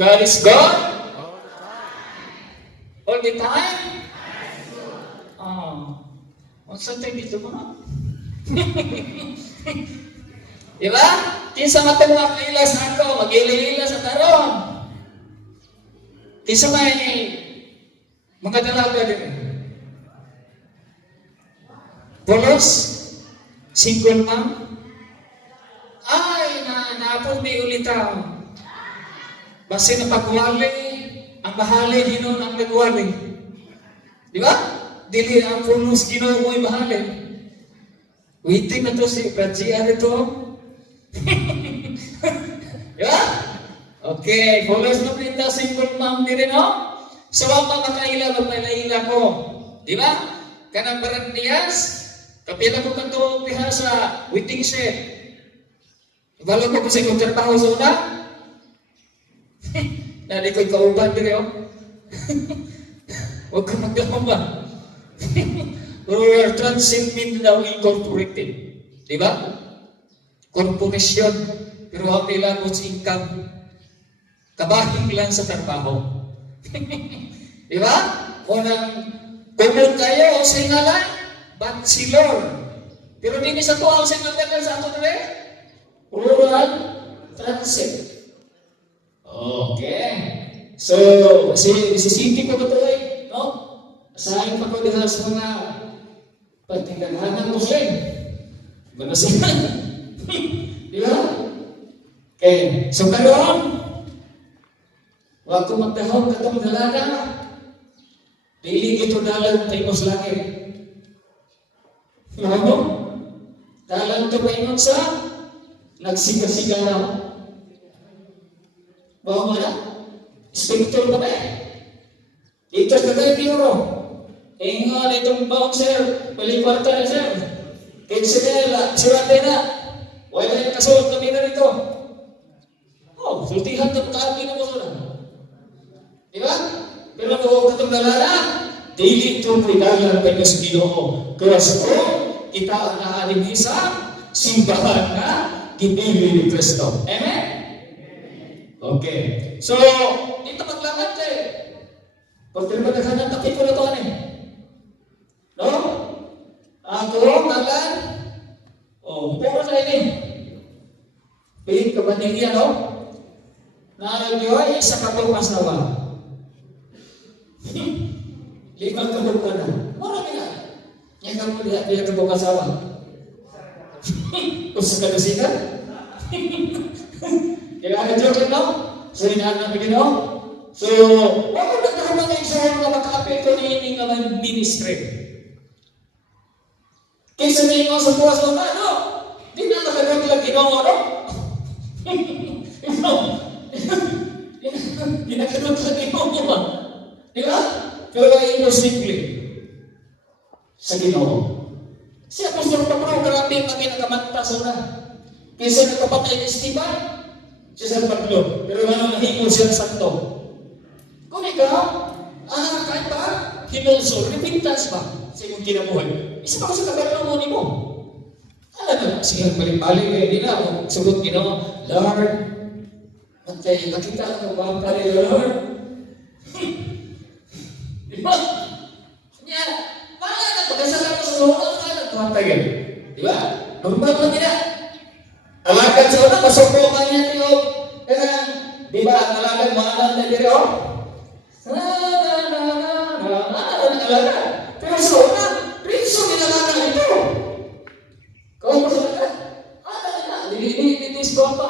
God is God? All the time? Unsa tayo dito mo? Diba? Kinsa matong makilas ako, mag-ila-ila sa taron. Kinsa may mga dalaga din. Polos? Single mom? Ay, naapod may ulitaw. Basta na pagwali, ang bahali dinon ang nagwali. Di ba? Dili ang punos Ginoo mo'y bahali. Waiting na to si Prajian ito. Di ba? Okay, polos na pinta single mom din rin, no? So, ang mga kaila, magpalaila ko. Di ba? Kanang barandiyas, kapila ko kanto piha sa waiting shed. Ibalo ko sa ikong trabaho sa una. Nadi ko'y kauban din yun. Huwag ka magkakamba. Rural Transit Mindanao Incorporated. Diba? Korporasyon. Pero ang nilagos income. Kabahing lang sa trabaho. Diba? Unang kumon kayo o sa ingalay, bachelor. Pero din sa to ang sinagagal sa ato na Rural Transit. Okay. So, si City ko ito no? Asahin pa ko dito sa mga pagtinggahan mo sila. Mana sila? Di ba? Okay. So, karoon, waktu magtahong katong dalaga, dili ito dalang taimos langit. Ano? Dalang ito paimon sa nagsiga-siga na. Bawa mo na? Inspector ba ba? Dito sa kayo biro. Ingon itong bouncer, palikwarta na sir. Kinsinela, sirate na. Wala yung kasulot na mina rito. Oh, sultihan na pagkaabi na mo sila. Diba? Pero kung katong nalala, dili itong regalan kayo sa Ginoo. Kaya sa kita ang naalim sa simbahan na ginili ni Kristo. Amen? Okay. So, dito maglangat eh. Pag tinabagdahan ng takip ko na ito, no? Ako, ngalan. Puro sa ini. Pilit ka ba niya, no? Nalagyo ay isa ka pong asawa. Limang kabog ka na. Mura ka na. Yan ka mo diya ka pong asawa. Usa ka na sila? Kaya ka joke no? So, hinahanap namin no? So, wala na naman ang isang na maka-apekto ni ining naman ministry. Kaysa na yung sa buwas mo na, no? Di na nakagod lang ginawa, no? Di nakagod lang ginawa ba? Di ba? Pero ay imposible sa Ginoo. Si Apostol Pablo, grabe ang nakamanta sa una. Kaysa nagpapatay ni Esteban, siya sa Pablo. Pero ano, nahimo siya sa santo. Kung ikaw, kahit ba, hinulso, repentance ba sa iyong kinabuhay? Isa pa ko sa kabarang mo ni mo. Ano, sige, balik-balik kayo din na. Sugot Ginoo, Lord, nakita ang mga pari, Lord. Diba? Kanya, mga na, pagkasalan mo sa loob, nagpapagay. Diba? Normal lang nila. Alagad sa una, masukuman niya niyo. Kaya, di ba, ang alagad, mga alam na dito, alagad. Pero sa una, rinso nilalaga ito. Kung mo sa alagad, dinitis ko pa,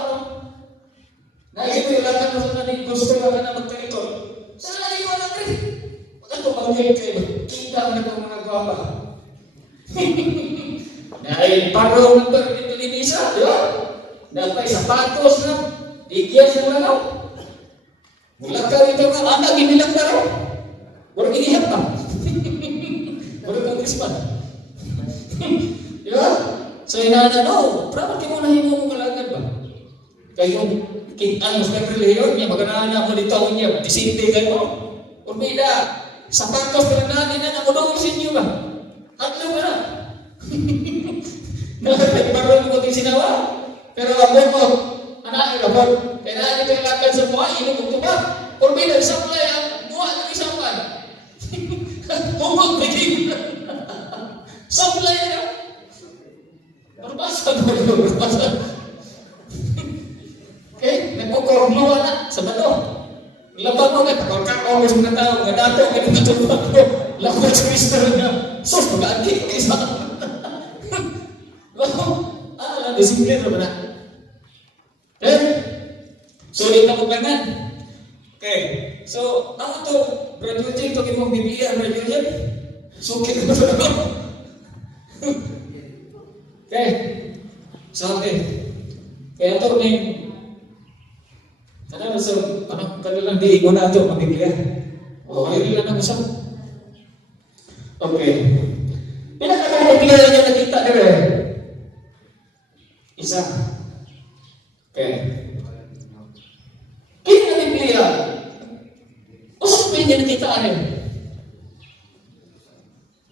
nakikita yung alagad mo sa nanin, gusto ka na magkarito. Sa nanin ko lang rin. Ano pag-ibig kayo? Kita mo na itong mga guwapa. Dahil parang nagbar dito linisa, di ba? Dapay sapatos na, igyas na lang. Mula ka ito nga, anak, inilang ka rin. Walang inihap ka. Walang kang Christmas. Di ba? So, inaana, no, bakit mo nahimo mo kalagad ba? Kayong, mas nag-reliyon niya, maganahan mo dito niya, disinte kayo. Urbida, sapatos pa na natin na namunong sa inyo ba? Tatlo ka na. Nagbarong mo din sinawa. Pero ang mo, anak, ilabot. Kaya natin kailangan sa buhay, inututuba. anak, sa bato. Labang mo nga, takot-kakot sa mga tao, nga dato, nga natutulog ko. Lakot sa Kristo niya. Sus, mag-aagit, isa. Disiplin naman na. Okay? So, di na magbangan. Okay. So, ako to, Brad Eugene, ito kinong Biblia, Brad Eugene. So, kinong ito. Okay. So, okay. Kaya ito, parang kanilang di ko na ito, Biblia. Okay, ilan ang usap. Okay. Pinakatang Biblia niyo nakita, diba? Isa. Okay. Kaya na Biblia. Usap niya nakita rin.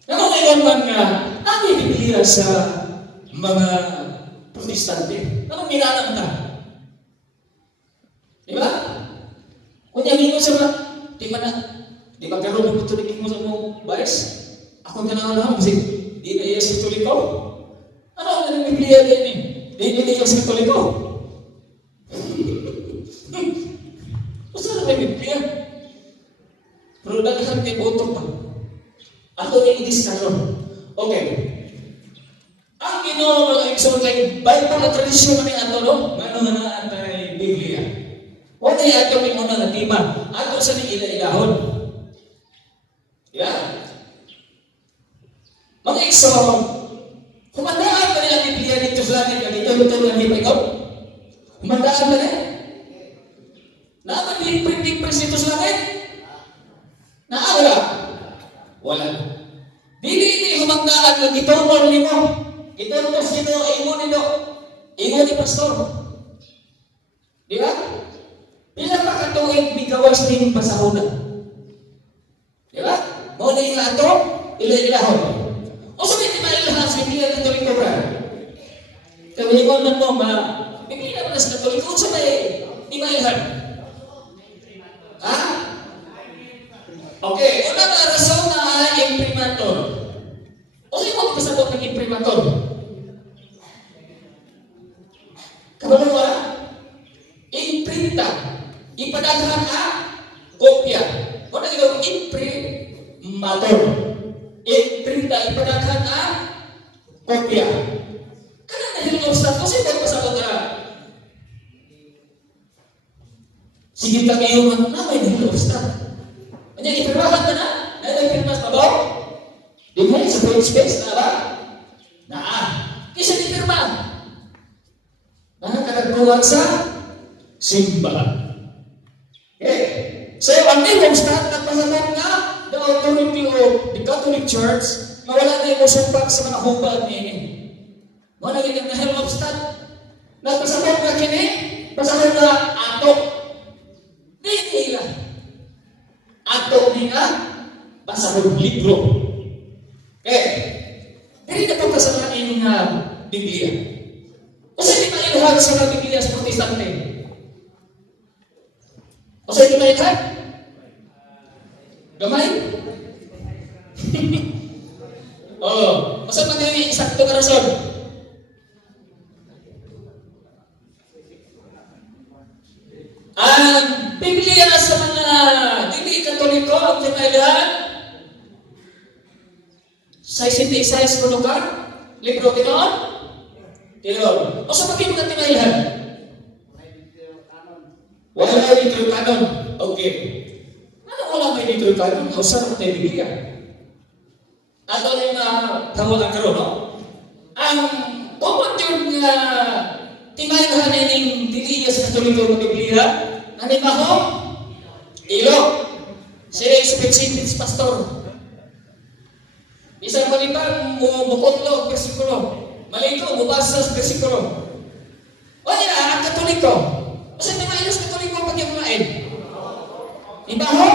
Ngayon man nga, ang Biblia sa mga protestante. Anong minalang ta? Diba? Kung niyagin mo sa di ba na? Di ba karoon mo tuligin mo sa mong bias? Ako na lang kasi di na iya sa tulig ko. Ano ang nang Biblia din eh? Di na iya sa tulig ko. Basta na may Biblia. Pero daghan kay boto pa. Ato yung i-discussion. Okay. Ang Ginoo mga igsoon kay Bible na tradisyon ni ato no, ngano na atay Biblia. Wa ni ato mi muna nga tema, ato sa ni ila-ilahon. Yeah. Mga igsoon, humandaan ba nila Biblia dito sa langit nga dito nga ni ikaw? Humandaan ba niya? Naman din printing press dito sa langit? Naawala? Wala. Dili humandaan nga gitawon nimo. Ito mo sino, ingo nito. Ingo ni pastor. Di ba? Bilang makatuwing bigawas din pasahuna. Di ba? Muna yung ato, ila-ilahon. O sabi, di ba ilahan sa Biblia Katoliko ba? Kabilingon na mo, Biblia naman sa Katoliko, sabi, di ba ilahan? Ha? Okay, una na rason na imprimatur. O sino mo pasabot ng imprimatur? Kabalo mo imprinta. Ipadaghan ka, kopya. O na ikaw imprimatur. Imprinta, ipadaghan ka, kopya. Kana na hilong obstat. O sino mo pasabot ka? Sige ta kayo man na may hilong obstat. Kanya ipirmahan ka na? Nalipirmas pa ba? Di ba sa brain space na ba? Kisa ipirma. Nakakagawag sa simbahan. Okay. So, ang nilong start na pasabot nga, the authority of the Catholic Church, mawala na yung musumpak sa mga hubad niya. Mawala na yung helm of stat. Nagpasabot nga kini, pasabot nga ato. Di lang. Ato ni nga, pasabot libro. Okay. Dili na ito kasalain nga Biblia. Kasi di ba iluhag sa mga Biblia sa protestante? Kasi di ba iluhag? Gamay? Masa magiging isakto ka rason? Ang Biblia sa mga hindi Katoliko ang tinailahan 66 ko lugar, libro kinoon? Tinoon. O sa pagkip na tinailahan? Wala dito yung kanon. Okay. Ano wala may dito yung kanon? Hausan mo tayo Biblia. Ato na yung tawagan karon, no? Ang tungkol yun nga tinailahan na yung diliya sa Katoliko ng Biblia, nanimaho, ilo. Sila yung specific pastor. Isang malipang mukotlo, versikulo. Malito, mubasa sa versikulo. O nila, ang Katoliko. Kasi di mailos Katoliko pag yung main. Ibaho?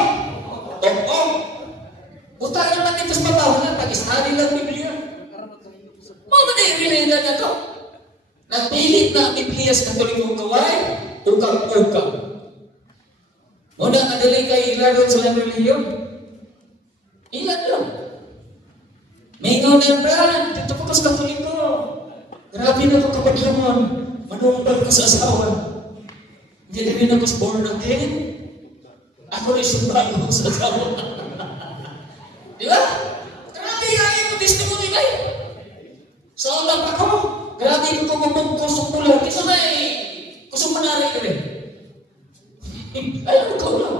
Oo. Buta naman dito sa babaw na pag-study lang Biblia. Mga manirilinda na to. Nagpilit na ang Biblia sa Katolikong kaway, ukang-ukang. Muna kadali kay ilagon sa lang reliyon. Ilan lang. May ngaunan ba? Dito ko sa Katoliko. Grabe na ito kapag lamon. Manumbal ko sa asawa. Hindi rin ako born again. Ako rin sumbago sa tao. Di ba? Grabe kaya ko testimony na yun. Sa ulang ako, grabe ko kumabog ko sa pula. Kisa na kusong manari ka rin. Alam ko lang.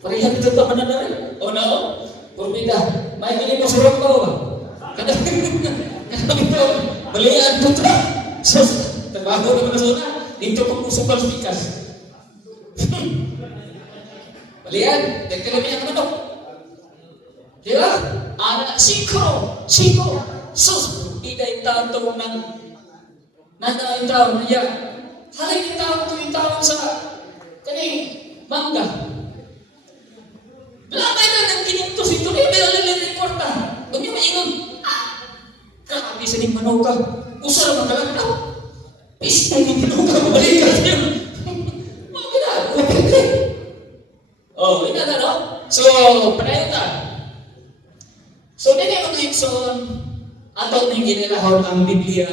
Parihan ito pa mananari. O na o, Purbida, may bili mo sa rumba o ba? Kaya ito, malihan ko ito. So, trabaho naman na sana. Dito ko pusong palspikas. Malihan, nagkalami ang manok. Di ba? Anak, siko, sus, iday tato ng nanay tao niya. Halay yung tao ito yung tao sa kaning mangga. Lamay na ng kinintos ito, may lalala ng kwarta. Huwag niyo maingon. Grabe sa ning manuka. Usar makalagdaw. Pista yung manuka, mabalikas niyo. Mga ginagawa. Oh, ina na, no? So, panayon na. So, dili ang Higson, ato nang ginilahon ang Biblia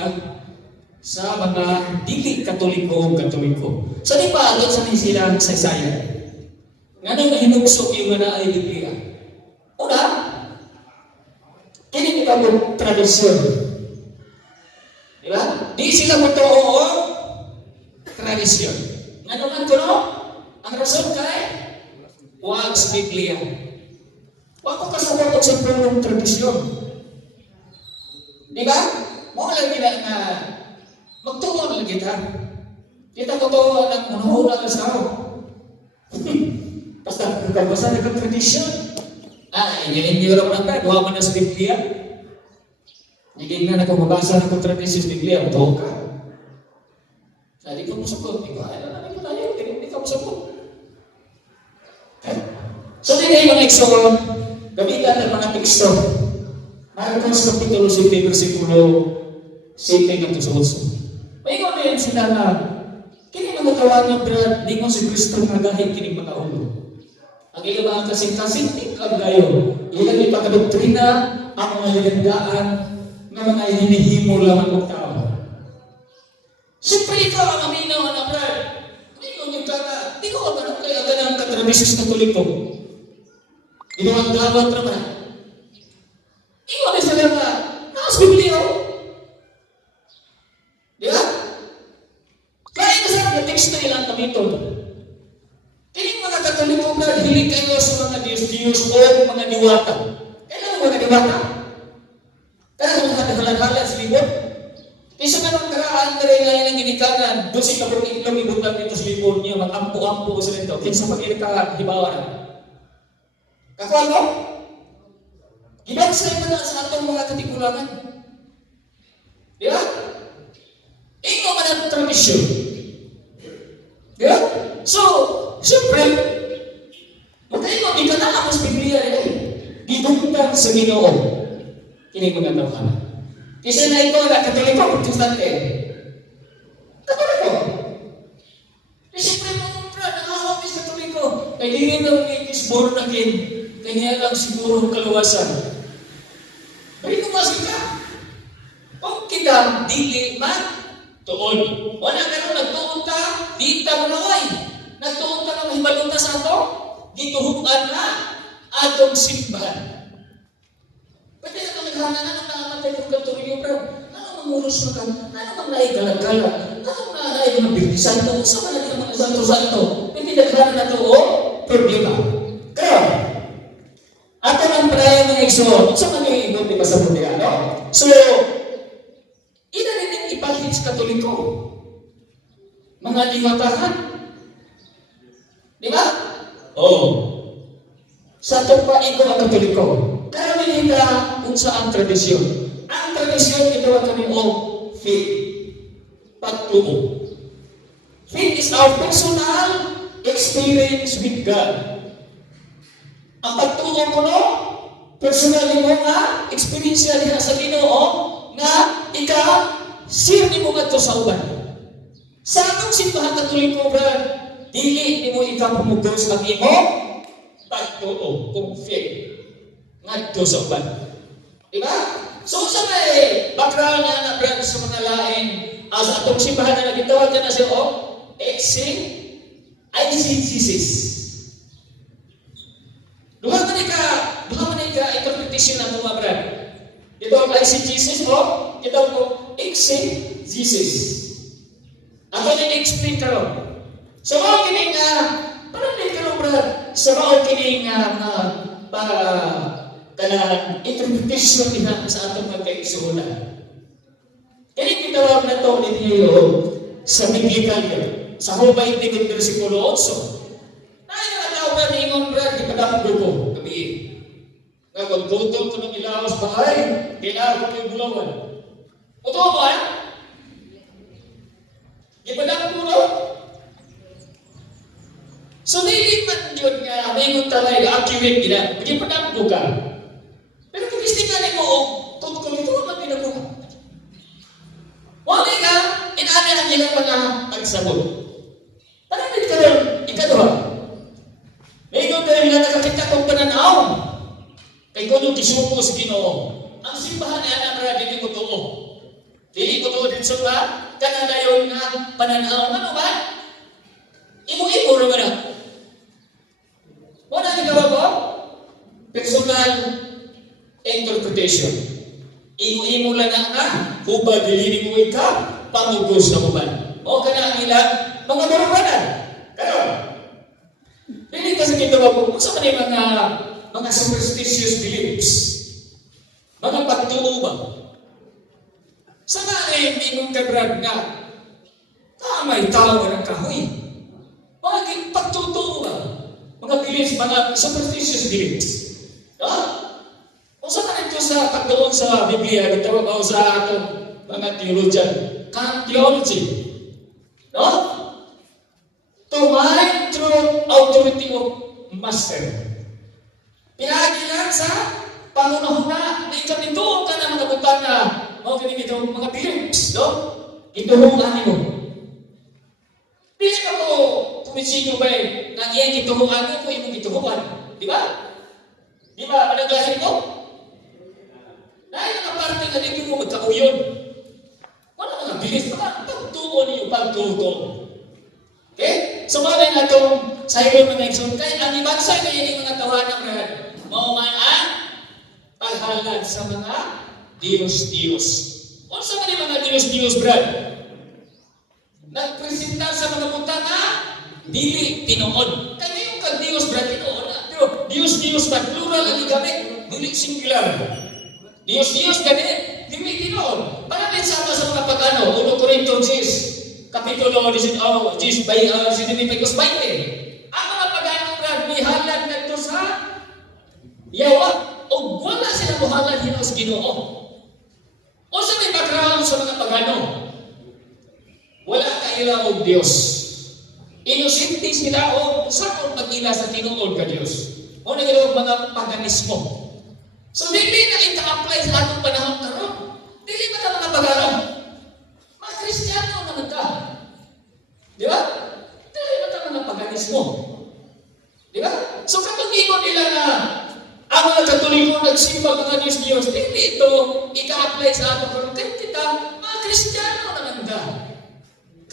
sa mga dili katoliko o katoliko. So, di pa ato sa silang saysayan. Nga nang hinugsok yung mga ay Biblia. Una, kini kita mo tradisyon. Di ba? Di sila mo to o tradisyon. Nga naman ko, no? Ang rason kay huwag sa Biblia. Huwag ko kasabot sa pulong tradisyon. Di ba? Mga lagi na nga magtungon lang kita. Kita ko to ng munuhula ka sa ako. Basta kakabasa na kang tradisyon. Hindi ko naman ang huwag mo na sa Biblia. Hindi na nakumabasa na kang tradisyon sa Biblia. Ito ka. Hindi ko musapot. Di ba? Hindi ko tayo. Hindi ka musapot. So, di kayo mga ekson, gamitan ng mga teksto. Marcos Kapitulo 7, versikulo 7 hanggang 8. May ikaw na yan sila na kini mga tawanan, brad, di mo si Kristo magahit kini mga ulo. Ang ilang mga kasing-kasing tingkag kayo, ilang ipakadoktrina ang mga ligandaan ng mga hinihimo lamang ng tao. Siyempre ikaw ang aminaw na brad. Ngayon yung kata, di ko ka kaya ka ng katradisyos katoliko. Ginawag-gawag naman. Ikaw na sila nga, nakas Biblia. Di ba? Kaya na sa mga teksto ilang kamitol. Kining mga katoliko na hilig kayo sa mga Diyos-Diyos o mga diwata. Kailan mga diwata? Kaya sa mga naghalag-halag sa libon. Isa nga ng karaan na rin ngayon ang ginikanan, doon si kapag ibutan dito sa libon niya, mag-ampo-ampo sa nito. Kinsa pag-irika-hibawa na. Kakuan mo? Gibansay mo na sa atong mga katikulangan. Di ba? Ino man ang tradisyon. Di ba? So, siyempre, magkaingon, di ka na ako sa Biblia rin. Gibuntan sa Ginoo. Kinig mga tawhanan. Kasi na ito na katoliko, protestante. Katoliko. Siyempre, mga nakakapis katoliko. Kaya di rin ang is born again. Kanya lang siguro ang kaluwasan. Pero kumasig ka. Kung kita, dili man, tuon. Wala ka nung nagtuon ka, di ta manaway. Nagtuon ka na mahibalunta sa ato, gituhukan na atong simbahan. Pwede na itong naghana na nang nakamatay ng katuloy, bro. Ano mamulos na ka? Ano mang naigala-gala? Ano mang naay mga birtisan to? Sa mga nila mga santo-santo? Hindi naghana na ito, problema. Kaya, ato ng prayer ng Exodus, sa mga ibon, di ba sa Budiano? So, ina rin yung ipahit sa Katoliko. Mga liwatahan. Di ba? Oo. Sa itong paiko ang Katoliko, karamihan nila kung saan tradisyon. Ang tradisyon, ito kami faith. Pagtuo. Faith is our personal experience with God. Ang pagtuo ko no, personally mo nga, experience niya sa Ginoo, nga ika-share ni mo nga ito sa uban. Sa atong simbahan Katoliko, brad, dili ni mo ika-pumugos ang imo, pagtuo, kung faith, nga ito sa uban. Diba? So, sa may background niya na, brad, sa mga lain, sa atong simbahan na nagitawag ka na siya, ICGCs. Duha man ka interpretation na mga brad. Ito ang ICGCs o ito ang exegesis. Ako din explain karon. So mao kini nga parang din karon brad. So mao kini nga para kana interpretation diha sa atong magkaigsuonan. Kini kitawag na to ninyo sa biblical sa Hubay 20 versikulo 8. Ay nga daw na ningon brad di padang ko gabi. Nga kung tutol ko ng ilawas bahay, kailangan ko yung bulawan. Uto mo ipadang ko. So dili man yun nga ningon talay accurate gina, ipadang ko ka. Pero kung istingali mo tutol ito man pinabuha. Wala ka, inaani ang ilang mga pagsabot. Parang din ka rin, ikaduha. Ngayon dahil na nakakita kong pananaw, kay kuno gisuko sa Ginoo. Ang simbahan niya na marami din ko tuo. Dili ko tuo din sa ba? Kanada yun nga pananaw. Ano ba? Imo-imo rin ba na? Wala ang gawa ko? Personal interpretation. Imo-imo lang na hubad dili mo ika pamugos na kuban. O kana nila mga barubanan. Karon. Dili kasi kita ko sa kanila mga superstitious beliefs. Mga pagtuo ba? Sa ngayon, inong kabrad nga, tamay tao ng kahoy. Mga pagtutuo ba? Mga beliefs, mga superstitious beliefs. Kung saan na ito sa pagtuon sa Biblia, gitawag ako sa atong mga theologian, theology. No? To my true authority of master. Pinagilan sa pangunahuna na ikaw nito ka na mga butang na ito mga beliefs. No? Ito mo mo. Pili ako kumisinyo ba na iyan ito mo ano ko imong ituhuan. Di ba? Di ba? Managlahin ko? Dahil mga parte nga dito mo magkauyon. Wala mga bilis pa. Pagtuon niyo, pagtuon. Okay? So mga nga itong sa iyo mga ekson, kaya ang ibansa na yun yung mga tawanan na mauman ang paghalad sa mga Diyos-Diyos. O sa mga Diyos-Diyos, brad? Nagpresenta sa mga punta na dili tinuod. Kaya yung kag-Diyos, brad, tinuod na. Pero Diyos-Diyos, pag plural ang igamit, dili singular. Diyos-Diyos gani, dili tinuod. Para din sa mga pag-ano, 1 Corintios 10, Kapitulo 19, 20. Ang mga pag-ano, brad, mihalad na ito sa yawa. O wala sila muhalad hino sa Ginoo. O sa may background sa mga pag-ano, wala kaila o Diyos. Inosente sila o sakot mag-ila sa tinuod ka Diyos. O nagilawag mga paganismo. So, dili na ita-apply sa atong panahon karon. Dili ba ka mga pag-ano? Mga Kristiyano naman ka. Di ba? Dili ba ka mga paganismo? Di ba? So, kapag ingon nila na ang mga Katoliko nagsimba mga Diyos-Diyos, dili ito ika-apply sa atong karon. Kaya kita, mga Kristiyano naman ka.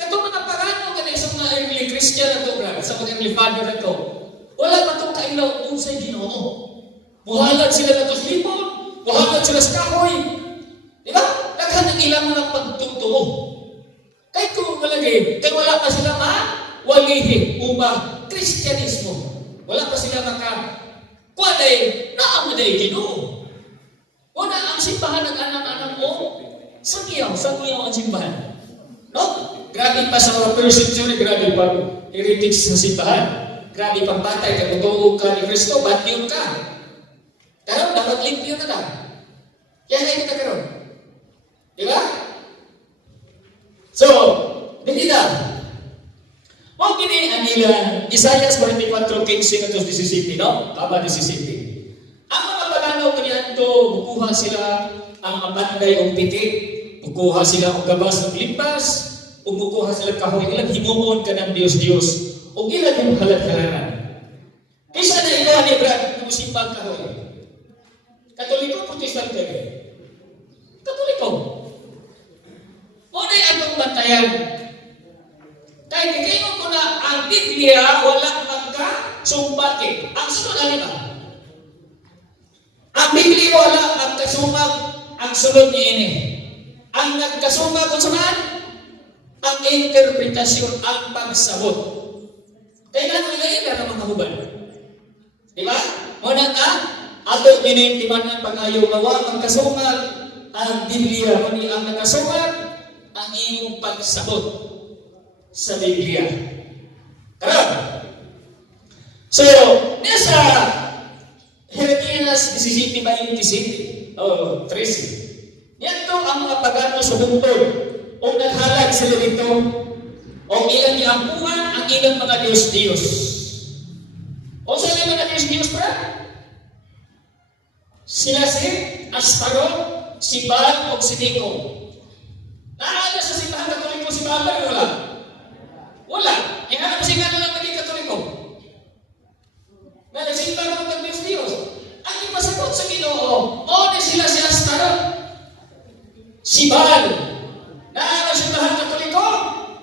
Kato mga pagano ka na isang mga early Christian na ito, sa mga early father na ito, wala pa itong kailaw kung sa'y Ginoo. Muhalad sila na ito libon, muhalad sila sa kahoy. Di ba? Daghan ang ilang mga pagtutuo. Kahit kung malagay, kaya wala pa sila walihi o Kristyanismo. Wala pa sila kuwaday, naamaday Ginoo. Wala ang simbahan ng anak-anak mo, sangiyaw ang simbahan. No? Grabe pa sa mga first century, grabe pa heretics sa simbahan. Grabe pang patay, kaya tutuog ka ni Kristo, ba't yun ka? Karon dapat limpyo na lang. Kaya na kita karon. Di ba? So, hindi na. Huwag gini ang ilan, Isaiah 44:15 at 17, no? Kama 17. Ang mga pagano kanyan to, bukuha sila ang abanday o pitik, bukuha sila ang gabas ng limpas, umukuha sila kahoy ilang himuon ka ng Diyos-Diyos, o ilan yung halat-halaran. Kaysa na ikaw ni Brad, kumusimpag kahoy. Katoliko, Protestante. Katoliko. Muna yung atong bantayan. Kahit ikaw ko una, ang Biblia wala magkasumpati. Ang sunod alin ba? Ang Biblia wala magkasumag ang sunod ni ini. Ang nagkasumag kung saan? Ang interpretasyon, ang pagsabot. Kaya nga nalayin na mga hubad. Di ba? Muna ka, ato ginintimanan pag-ayaw gawa, magkasumag ang Biblia, muli ang nakasumag ang iyong pagsabot sa Biblia. Karam. So, nasa Jeremias 17:27 o 13. Yan to ang mga pagano sa bungtod o naghalag sila dito o ilang iampuhan ang ilang mga Diyos-Diyos. O sa ilang mga Diyos-Diyos pa? Sila si Astarot, si Baal o si Nico. Naala sa simbahan Katoliko si Baal ba? Wala. Wala. Ihanap kasi nga lang naging Katoliko. Na nagsimba ng mga Diyos-Diyos. Ang ipasagot sa Ginoo, o na sila si Astarot, si Baal. Naala sa simbahan Katoliko?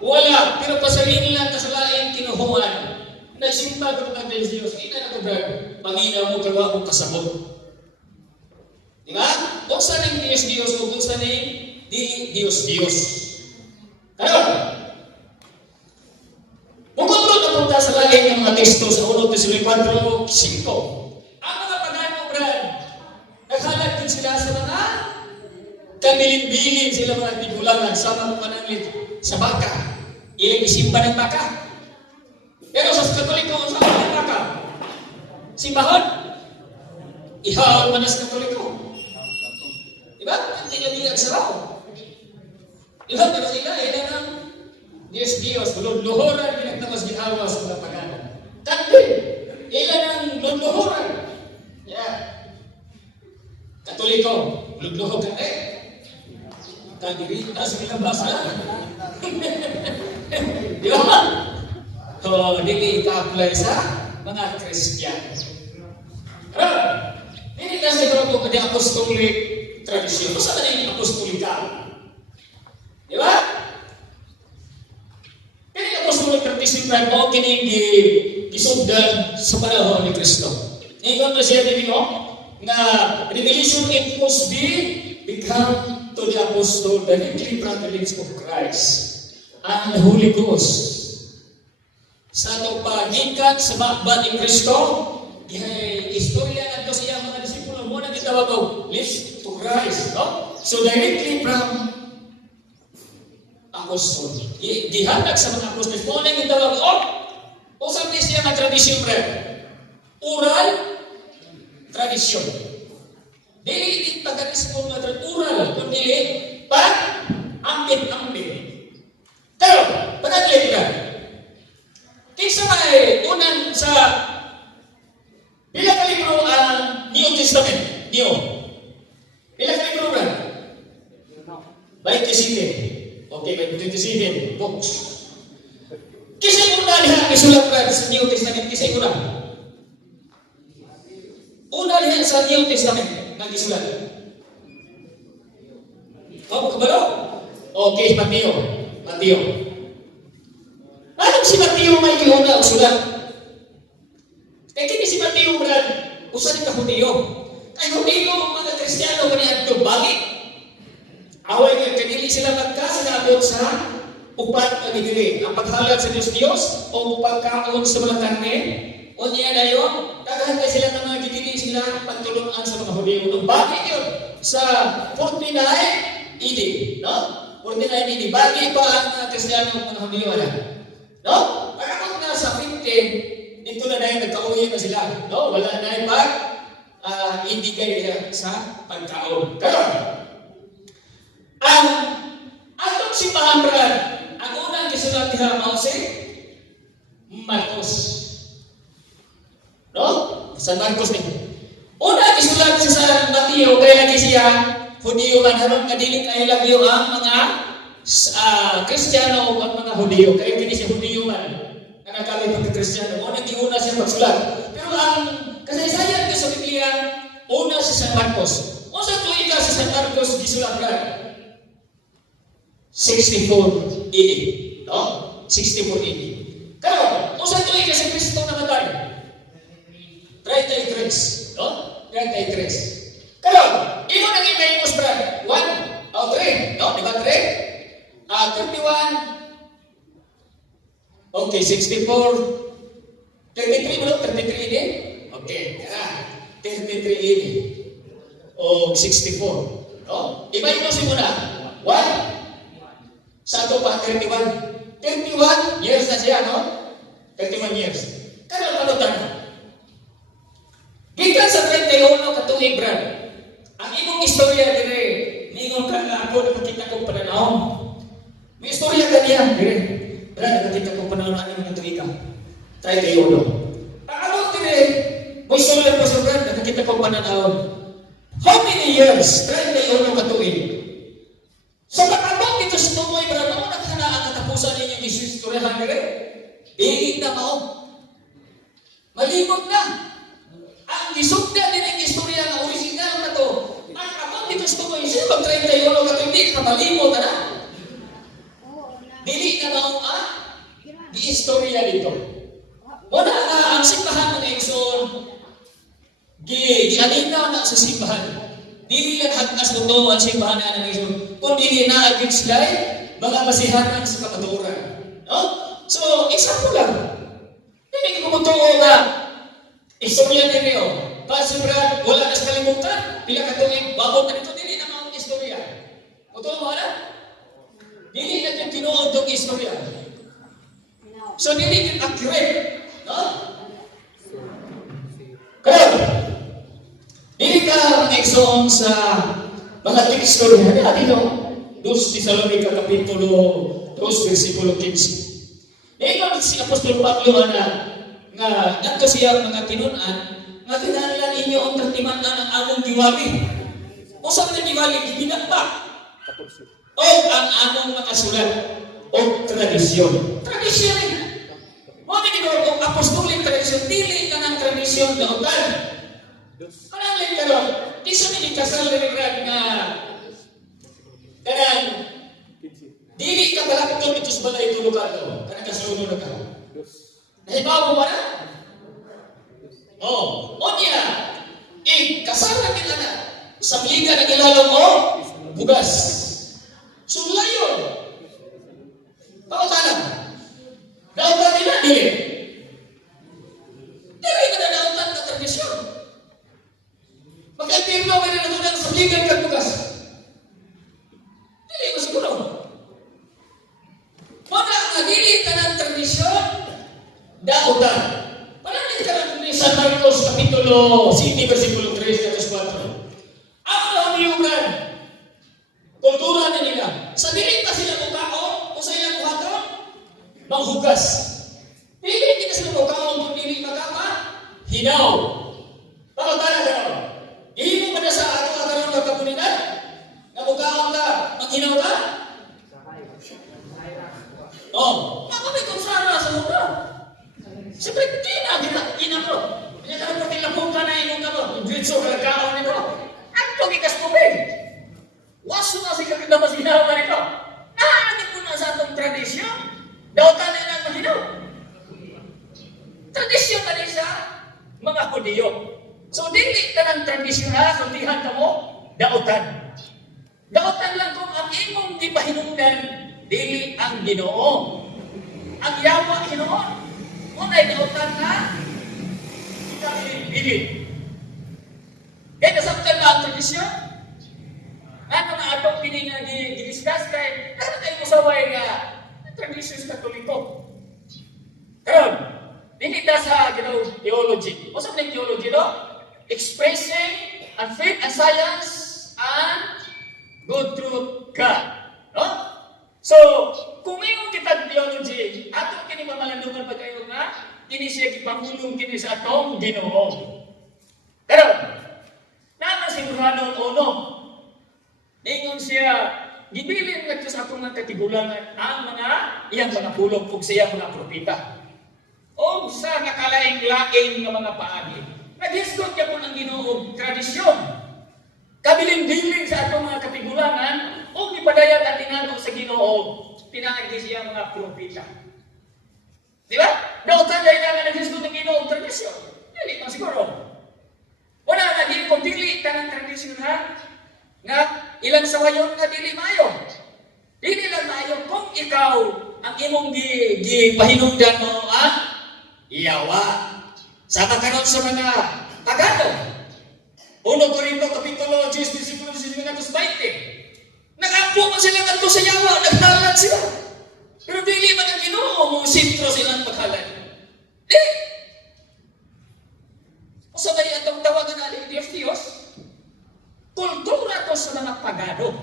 Wala. Pero pasahin lang kasalain kinuhuan. Nagsimba ng mga Diyos-Diyos. Ina na ko, brad. Pangina mo kawa kong kasabot. Diba? Kung saan ang Diyos-Diyos o kung saan ang Diyos-Diyos. Ano? Bukod doon napunta sa lagay ng mga teksto sa 1 Tesalonica 4:5. Ang mga pagano, brad, naghalag din sila sa mga kabilin-bilin sila mga tigulangan sama mga nanlit sa baka. Ilang isimba ng baka. Pero sa Katoliko, sa mga baka, simbahan, ihawag manas Katoliko. Diba? Hindi nyo biyag sa raw. Diba? Pero sila, ilan ang Diyos-Diyos, luluhuran, pinagtamas ginawa sa mga pagano. Kandi, ilan ang luluhuran. Yeah. Katoliko, luluhog ka eh. Kandirita sa kinabasa. Di ba? So, hindi ka-apply sa mga Kristiyano. Hindi kasi ito po kanya apostolic tradisyon. Basta na yung apostolika. Di ba? Kaya yung apostolic tradisyon na mo kinisugdan sa panahon ni Kristo. Ngayon na siya din na revelation it must become to the apostle the victory privilege of Christ and the Holy Ghost. Sa itong pagitan sa makbat ni Kristo, istorya na ito siya mga disipulo mo na gitawag ko, live to Christ. No? So directly from apostle. Gihanag sa mga apostol. Mo na gitawag ko, o sabi siya na tradisyon rin. Oral, tradisyon. Dili pagkanis mo nga oral, kundi pag-ambit-ambit. Pero, pagkaklit ka, kaysa may unan sa bilang kalibro ang New Testament. New. Bilang kalibro ka? 27. Okay, 27 books. Kisay una lihat isulat ka sa New Testament. Kisay una. Una lihat sa New Testament. Nag-isulat. Kamu kabalo? Okay, Mateo. Mateo. Anong si Mateo may kiuna ang sulat? Kaya kini si Mateo, brad, usan ka Hudiyo. Kaya Hudiyo, mga Kristiyano, manihan ito, bakit? Away nga, kanili sila magkasinabot sa upat na gidili. Ang paghalag sa Diyos-Diyos o pagkaon sa mga karne, o niya na yun, daghan ka sila ng mga gidili sila pagtulungan sa mga Hudiyo. Bakit yun? Sa 49 AD, no? 49 AD, bakit pa ang mga Kristiyano mga Hudiyo, no? Pagkakot na sa 50, dito na dahil nagkauhin na sila. No? Wala na yung indigay sa pagkaon. Pero, ang atong si Mahamran, ang unang kisulat niya mo si Marcos. No? Sa Marcos ni. Unang kisulat siya sa Mateo, kaya lagi siya, Hudiyo man, harap kadiling ay lagyo ang mga Kristiyano o ang mga Hudiyo. Kaya kini siya Hudiyo man. Nakakali pagka-Kristiyano. O nag-iuna siya magsulat. Pero ang kasaysayan ka sa Biblia, una si San Marcos. O sa tuwing ka si San Marcos, gisulat ka. 64 AD. No? 64 AD. Karon, usa tuig ka si Kristo namatay. 33, no? 33. Karon, imo nang imahimos brad. 1 o 3, no? Di ba 3? 31. Okay, 64. 33 bro, 33 ini. Okay, kaya 33 ini. O 64. No? Imahimos mo na. 1. Sa ato pa 31. 31 years na siya, no? 31 years. Karon malutan. Gikan sa 31 katuig brad. Ang imong istorya dire, ningon ka nga ako nakakita ko pananaw. May istorya ka niya dire. Brad, nakakita ko pananaw ani mga tuig ka. 31. Paano dire? May istorya pa sa brad, nakakita ko pananaw. How many years? 31 katuig. So nakabot dito sa tumoy brad, ano naghanaan katapusan ninyo ni istoryahan dire? Dili na mao. Malimot na. Ang gisugda din ang istorya na original na to. Ang abot dito sa tumoy, sino bang 31 katuig? Di ka malimot na. Dili na mao di istorya dito. Wala na ang simbahan ng Exxon. Gialinaw na sa simbahan. Dili lang hagkas mo to ang simbahan na ng Exxon. Kung dili na agad sila, mga masihanan sa kapaturan. No? So, example lang. Hindi ko mutuo na istorya ninyo. Pastor Brad, wala na sa kalimutan. Pila katuig, babot na nito. Dili na mga istorya. Mutuo mo na? Dili na yung tinuod itong istorya. So, dili yung accurate. No? Kaya, dili ka mag-exon sa mga istorya. Dito, 2 Tesalonica Kapitulo 2, versikulo 15. Ngayon si Apostol Pablo nga nato siya mga tinunan nga kinahanglan inyo ang katiman ang among giwali. Usa man giwali ginapa. O ang among makasulat o tradisyon. Tradisyon. Mo ni ko apostolic tradisyon dili ka ng tradisyon daotan. Kanang lang karon, isa ni kasal ni grad nga kanang dili ka balakton ito sa balay tulugan ko. Kanang kasunod na ka. Nahibaw mo ba na? O niya, kasal na nila na. Sa biga na nilalong mo, bugas. Sulayon. Pautanang. Dautan nila, dili. Dili ka na dautan na tradisyon. Mag-antirno ka na natunan sa biga ng bugas. Dili mo siguro. Wala nga dili ka ng tradisyon, dautan. Pananin ka lang ni San Marcos Kapitulo 7, versikulo 3, verse 4. Ang lahiyugan, kultura na nila. Sa dili pa sila mukhaon, kung sa ilang buhaton, manghugas. Dili ka sila mukhaon kung dili magkapa, hinaw. Pakutana ka naman. Hindi mo ba na sa ato ang karoon ng kapulinan? Na mukhaon ka, maghinaw ka? Ako may konsara sa mukha. Siyempre, ina mo. Hindi ka naman tilapong ka na inong ka mo. Dritso ka nagkaon nito. Ang tugikas tubig. Waso na siya kita masinawa nito. Naanin mo na sa atong tradisyon. Dautan na lang mahinaw. Tradisyon na rin sa mga Hudiyo. So, dili ka ng tradisyon na, sundihan ka mo, dautan. Dautan lang kung ang imong di pahinungdan, dili ang Ginoo. Ang yawa Ginoo. Unay dautan na, kita bilin. Kaya nasabtan ba ang tradisyon? Ano na atong giniskas kay, ano kayo musaway nga, tradisyon sa Katoliko. Karon, dinita sa theology. O sa theology, no? Expressing and faith and science and good truth God. No? So, kung mayroon kita theology, atong kini mamalandungan pa kayo nga, kini siya kipangulong kini sa atong Ginoo. Pero, naman sigurado uno, ningon siya, gibilin nga sa atong mga katigulangan ang mga iyang mga pulong kung siya mga propita. O sa nakalaing-laing nga mga paagi. Nag-hisgot ka po ng Ginoo tradisyon. Kabiling-biling sa atong mga katigulangan, o ipadayag at tinanong sa Ginoo, pinaagi siya mga propita. Di ba? Dautan dahil nga nag-Kristo ng Ginoo tradisyon. Dili pa siguro. Wala na, di ko dili ka ng tradisyon ha? Nga, ilang sawayon nga dili mayo. Dili lang mayo kung ikaw ang imong gipahinungdan mo, iyawa. Sama karon sa mga Tagalog. 1 Corinto Kapitulo 10, versikulo 19-20. Nagampo man sila ngadto sa yawa, naghalan sila. Pero dili man ang Ginoo mo sentro silang paghalan. Di. Usa ba atong tawagan ali Dios? Kultura to sa mga pagano.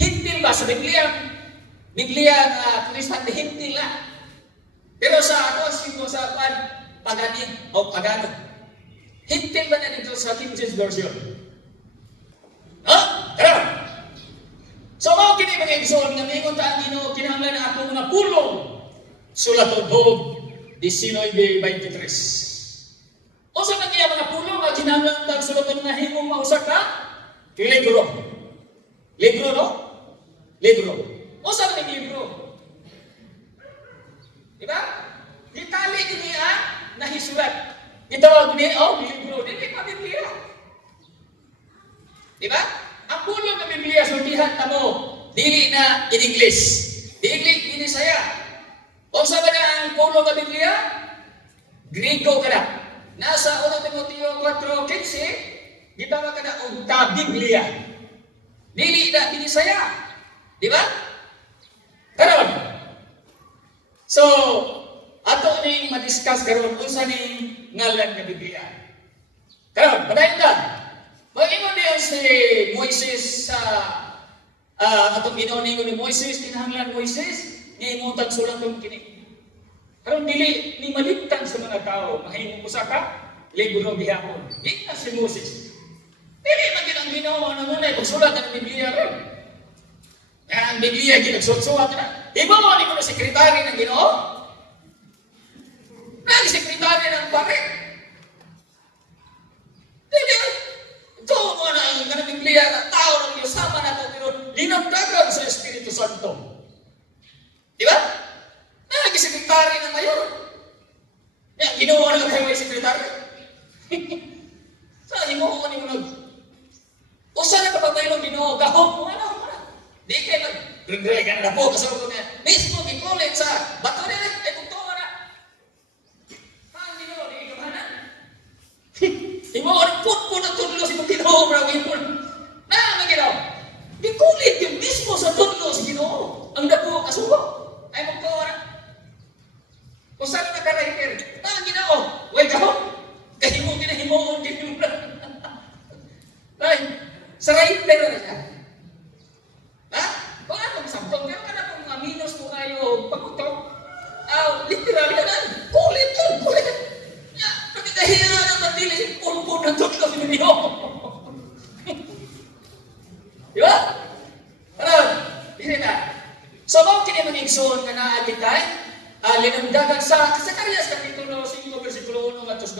Hintil ba sa Biblia? Biblia na Kristan hintil la. Pero sa sa pagani o pagano. Hintil ba na dito sa King James Version? Tara! So, mao kini mga igsoon nga mingon ta ang Ginoo kinahanglan na ako mga pulong. Sulat od Job 19:23. O sa kanya mga pulong nga kinahanglan tag sulaton nga himong mausa ka libro. Libro no? Libro. O sa kanya libro? Diba? Ditali kini nahisulat. Gitawag ni libro, dili pa Biblia. Diba? Ang pulong ng Biblia, sultihan na mo, dili na in English. Dili, ini saya. O sa ba na ang pulong ng Biblia? Griego ka na. Nasa 1 Timoteo 4:15, gitawag ka na ta Biblia. Dili na ini saya. Diba? Karon. So, ato ning madiscuss karon unsa ning ngalan nga Biblia. Karon, padayon ta. Mag-ingon diyan si Moises sa atong ginawning ni Moises, kinahanglan Moises, ni imong sulaton kini. Karon dili ni malimtan sa mga tao, mahimong usa ka libro gihapon. Di na si Moses. Dili man gid ang Ginoo na muna pagsulat ng Biblia ron. Ang Biblia gid nagsulat na. Iba mo ni mo sekretary ng Ginoo. Nang sekretary ng pare. Dili ito mo na ang Biblia na tao ng Diyos sama na ito pero linagdagan sa Espiritu Santo. Di ba? Nag-sekretary ng mayor. Yan, ginawa na kayo may sekretary. Sa imo ko ni mo usa na kapabaylo Ginoo gahom mo ano. Di kay mag-regregan na po kasi ko nga mismo gi-college sa bato nila ay doktor na. Ang Ginoo di kamahanan. Imo ang put na tudlo si Ginoo bro gipon. Na maginaw. Gikulit yung mismo sa tudlo si Ginoo. Ang dako kasugo. Ay mo ko ora. Usa na ka-writer. Na Ginoo, way gahom. Kahimo ginahimo din. Ay, sa writer na siya. Ha? Kung anong sampong, pero ka na kung aminos mo kayo pagkutok, literal ka na, kulit. Ya, pagkakahiya ng matili, pulpo ng tutlo si Mimino. Di ba? Parang, hindi na. So, mga kinimangigsoon nga naagitay, linamdagan sa Zacarias Kapitulo 5, versikulo 1 at 2,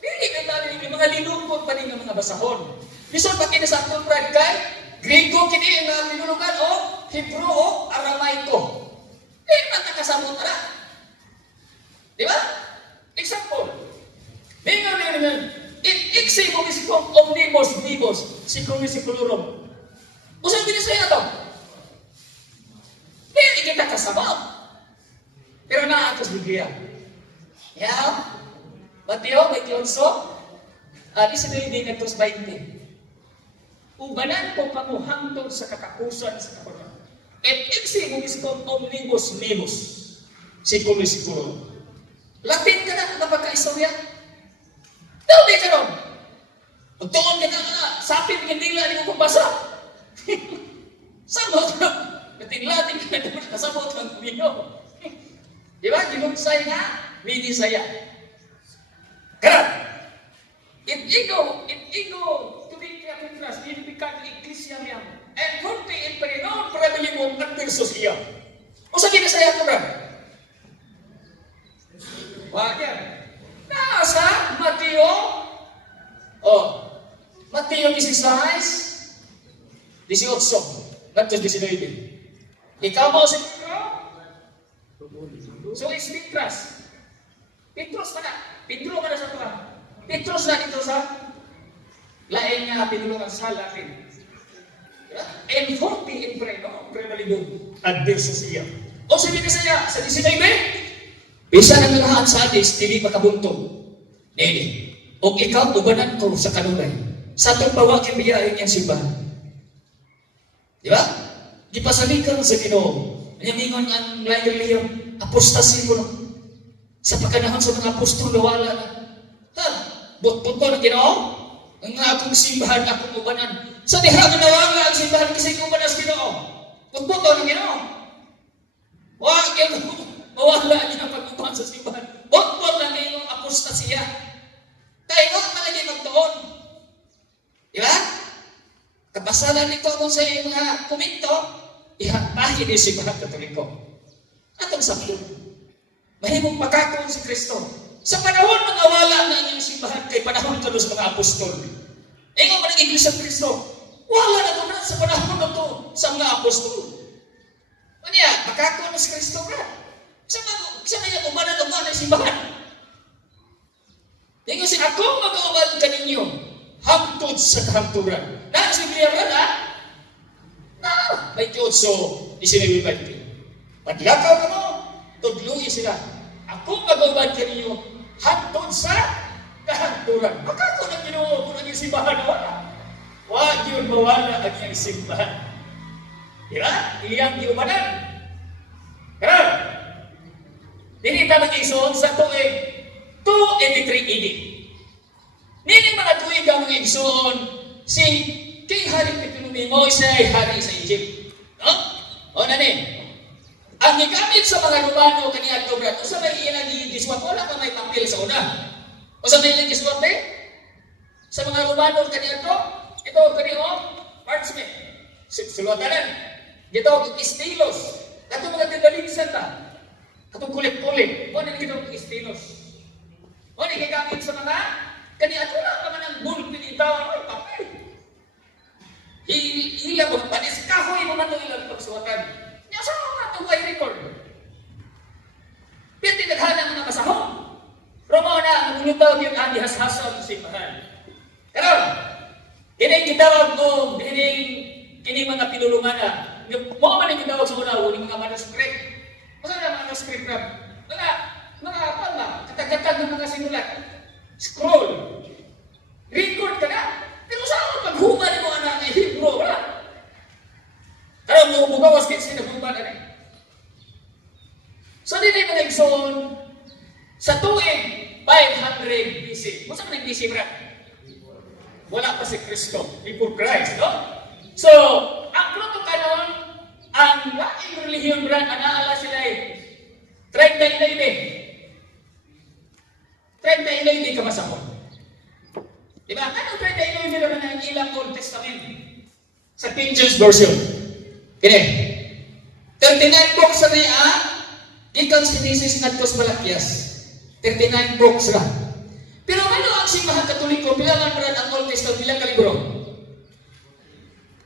hindi ka tali yung mga linupot pa rin ng mga basahon. Bisan pa kinasakton brad kay Griego kini nga pinulugan o Hebrew o Aramaiko. Di man nakasamot na. Di ba? Example. Mingan iksi mo isikong omnibus, sikong sikulurum. Usang binisaya to. Hindi kita kasamot. Pero naatos Biblia. Yeah. Mateo 28, 19-20. Ubanan ko pamuhangtod sa katapusan sa kapanan. Et iksi mo isikong omnibus, sikong. Lapit ka na napagkaistorya. Dabi ka ron. Magtuon ka na, sapin kandila ni mo pabasa. Samot ka. Katinglating ka na kasabot ang kumino. Di ba? Ginunsay nga, minisaya. Karat! It ego, to be Petras, edificat ecclesia miyam. And forte in perinon, prabilimum at persusia. O sa kinasaya ko ba? Wagyan. Nasa Mateo 16, 18, natos 19. Ikaw mo sa libro? So is Petras. Petros pa na. Pedro ka na sa ito. Petros na dito sa lain nga pinulungan sa Latin. And 40 in pray, no? Pray malibog. Adverso siya. O sabi ka saya, sa 19, bisa na lahat sa adis, dili makabuntong. Nini, o ikaw, ubanan ko sa kanunay. Sa itong pawagin biyahin niyang simbahan. Di ba? Di pa salikan sa Ginoo. Nanyamingon ang lain relihiyong apostasi ko no? Sa pagkanahon sa mga apostol na wala na. Ha? Butbut ko ng Ginoo? Ang akong simbahan, akong ubanan. Sa diha na nawala ang simbahan kasi ubanan sa Ginoo. Butbut ko ng Ginoo. Wag yung mawala niya ang pag-uban sa simbahan. Butbut na ngayong apostasiya. Kaya nga malagay magdoon. Di ba? Kapasalan nito kung sa mga komento, ihapahin niyo si mga Katoliko. Atong sakto. Mahimong makakon si Kristo. Sa panahon ng awala na inyong simbahan, kay panahon ka sa mga apostol. Ingo man ang Iglesia ng Kristo. Wala na ito na sa panahon na ito sa mga apostol. Ano yan? Makakon si Kristo ka. Sa mga umanan ng simbahan. Ingo si ako mag-uban ka ninyo hangtod sa kahangturan. Na, sa Biblia ba na? Na, may Diyos so, isinibibay. Paglakaw ka mo, tudluin sila. Ako mag-uban ka ninyo hangtod sa kahangturan. Makako na Ginoo kung naging simbahan na wala. Huwag yun mawala ang iyang simbahan. Diba? Iyang iumanan. Pero, dinita mag-igsoon sa tuig 283 AD. Nini mga tuig ang mga igsoon si King Hari Ptolemy ay hari sa Egypt. No? O na ni. Ang gigamit sa mga Romano kaniya ito, brad, o sa may iyan ang giswat, wala pa may papel sa una. O sa may ilang giswat eh? Sa mga Romano kaniya ito kaniya parchment. Sulwatanan. Ito istilos. Ito mga tindaligsan ta. Ito kulit-kulit. O na ito istilos. O na gigamit sa mga kaniya ito lang naman ang bulpin itawan o papel. Ila mo, panis kahoy mo man ito ilang pagsuwatan. Niya sa mga tuway record. Piti naghanang mga masahong. Romana, nagulutaw yung andi has-hasal sa simbahan. Pero, kining gitawag mo, kining mga pinulungan na, mo man yung gitawag sa una, yung mga manuscript. Masa na manuscript na? Mga katatag ng mga sinulat. Scroll. Record ka na. Pero saan paghuman mo anak ng Hebrew, wala. Pero mo bugawas kasi naghuman na rin. So, din mga igsoon, sa tuig 500 BC. Kung saan BC, bro? Wala pa si Kristo. Before Christ, no? So, ang proto-canon, ang laking relihiyon, bro, anaala sila eh. 39 ka masahon. Diba? Anong 39 naman ang ilang Old Testament? Sa King James Version. Kini. 39 books na niya, ikan si Genesis nagkos Malakias. 39 books na. Pero ano ang simbahan Katoliko, bilangan pa ang Old Testament, bilang kalibro?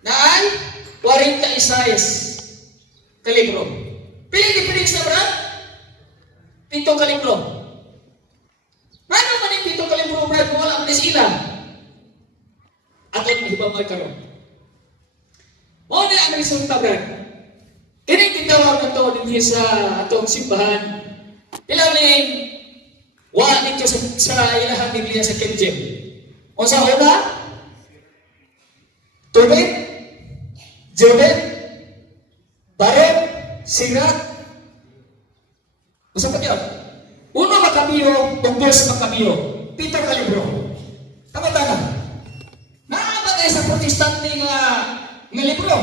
Naan? 46 kalibro. Piling difference na ba? 7 kalibro. Paano man yung 7 kalibro, brad, kung wala man sila? At ang hibamay karon. Mo na ang resulta, brad. Kini gitawag na to din sa atong simbahan. Ilalim wa dito sa ilahang Biblia sa King James. O sa una, tubig, Jordan, Barot, Sirat. Usa pa yun. Uno Makabeo, dos Makabeo. 7 kalibro. Tama-tama. Naabagay sa protestante nga libro?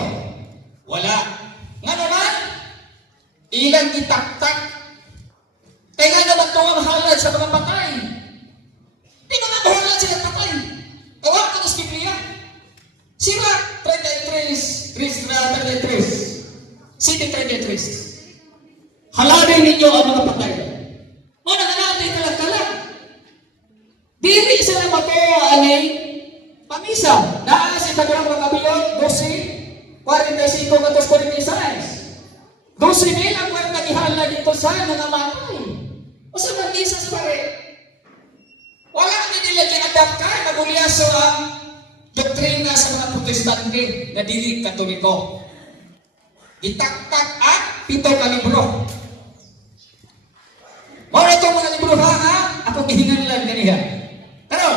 Wala. Nga naman, ilang itaktak. Kaya nga naman ito ang halad sa mga patay. Di ba nga mahalad sila patay? Awak ka sa Biblia. Sira 33, 33. Haladin ninyo ang mga patay. O natin kalag-kalag. Dili sila matuwa anay pamisa. Naa si Tagarang Makabeo, 12, 45 katos 46. 12,000 ang kwarta gikan na dito sa nangamatay. O sa mga Jesus pare. Wala na nila gi-adapt ka, nagulyaso ang doktrina sa mga protestante na dili katoliko. Itaktak ang 7 ka libro. Muna itong mga libro ha, akong gihinganlan kaniya. Pero,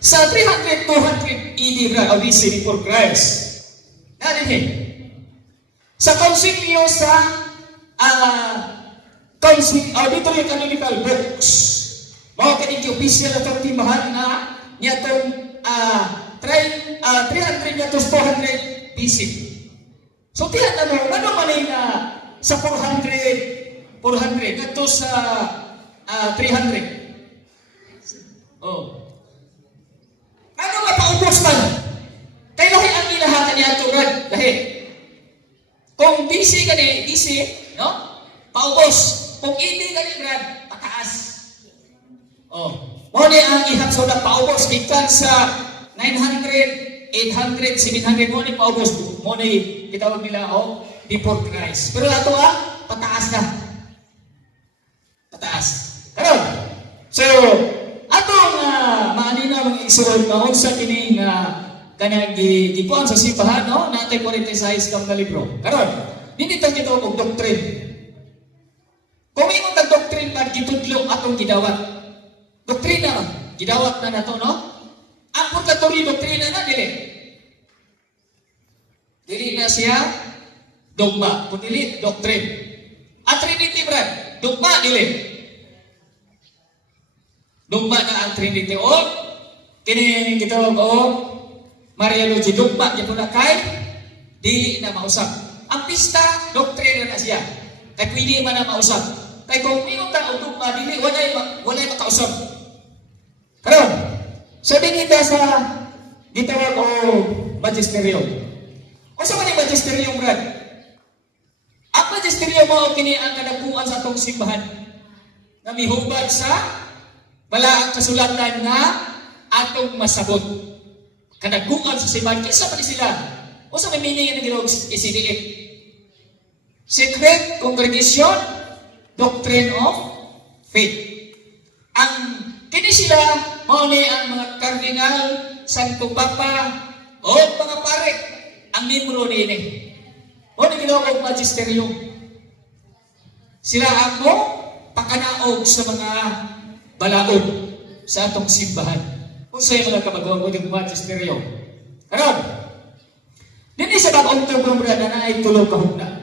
sa 300-200 AD o BC before Christ, narinig, sa konsilyo sa dito yung canonical books, mga kaniki official na itong timbahan na niya itong 300 na to 400 BC. So, tiyan ano man na sa 400 na to sa 300. Oh. Ano nga paubos man? Kaya lahi ang ilahatan niya turad. Lahi. Kung BC ka ni, BC, no? Paubos. Kung hindi ka ni, Brad, pataas. Oh. Muna ang ihapso na paubos. Ikan sa 900, 800, 700, muna paubos. Muna itawag nila, before Christ. Pero ato pataas na. Pataas. Karon. So, atong maanina mga igsoon maon sa kini nga kanang gipuan sa simbahan no natay 46 ka mga libro. Karon, dili ta kita og doctrine. Kung ingon tag doctrine pag gitudlo atong gidawat. Doktrina gidawat na nato no? Ang purgatory doktrina na dili. Dili na siya dogma, kun dili doctrine. At Trinity brad, dogma dili. Dugma na ang Trinity o kini gitawag Mariology dugma gyud na kay dili na mausap. Ang pista doktrina na siya. Kay pwede man na mausap. Kay kung ingon ta og dugma dili walay makausap. Karon, sabi kita sa gitawag magisterium. O sa man magisterium brad? Ang magisterium mao kini ang kadapuan sa atong simbahan. Na mihubad sa wala ang kasulatan na atong masabot. Kadaguan sa simbahan. Kinsa pa ni sila? O sa may meaning na ginawag SCDF? Secret Congregation Doctrine of Faith. Ang kini sila, mauni ang mga kardinal, Santo Papa, o mga pare, ang membro nini. O na ginawag magisterium. Sila ako pakanaog sa mga balaod sa atong simbahan. Kung sa'yo mga kamagawa mo ng magisterium. Karon, dili sa bagong tugong brada na ay tulog kahugna.